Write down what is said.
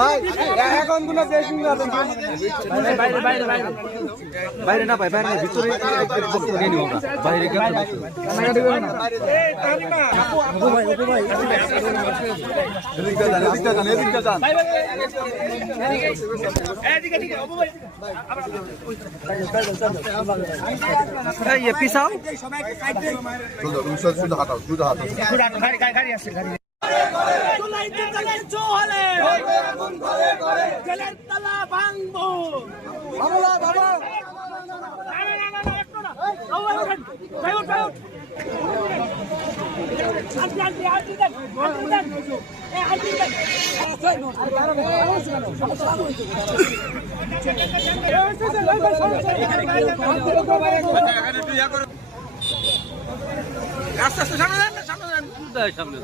ভাই এখন কোন বেশি না বাইরে বাইরে বাইরে বাইরে না ভাই বাইরে না ভিতরে নিয়ে নিও আমরা বাইরে গিয়ে ক্যামেরা দিবেন না এই তারিমা আপু ভাই এদিকে যান ভাই ভাই এদিকে এদিকে আপু ভাই এই ये পিছাও শুধু হাঁটাও গাড়ি আসছে গাড়ি জুলাই জেলের জোহলে আগুন করে করে জেলের তালা ভাঙবো বাবা বাবা না একটু না যাও যাও সামনে সামনে সামনে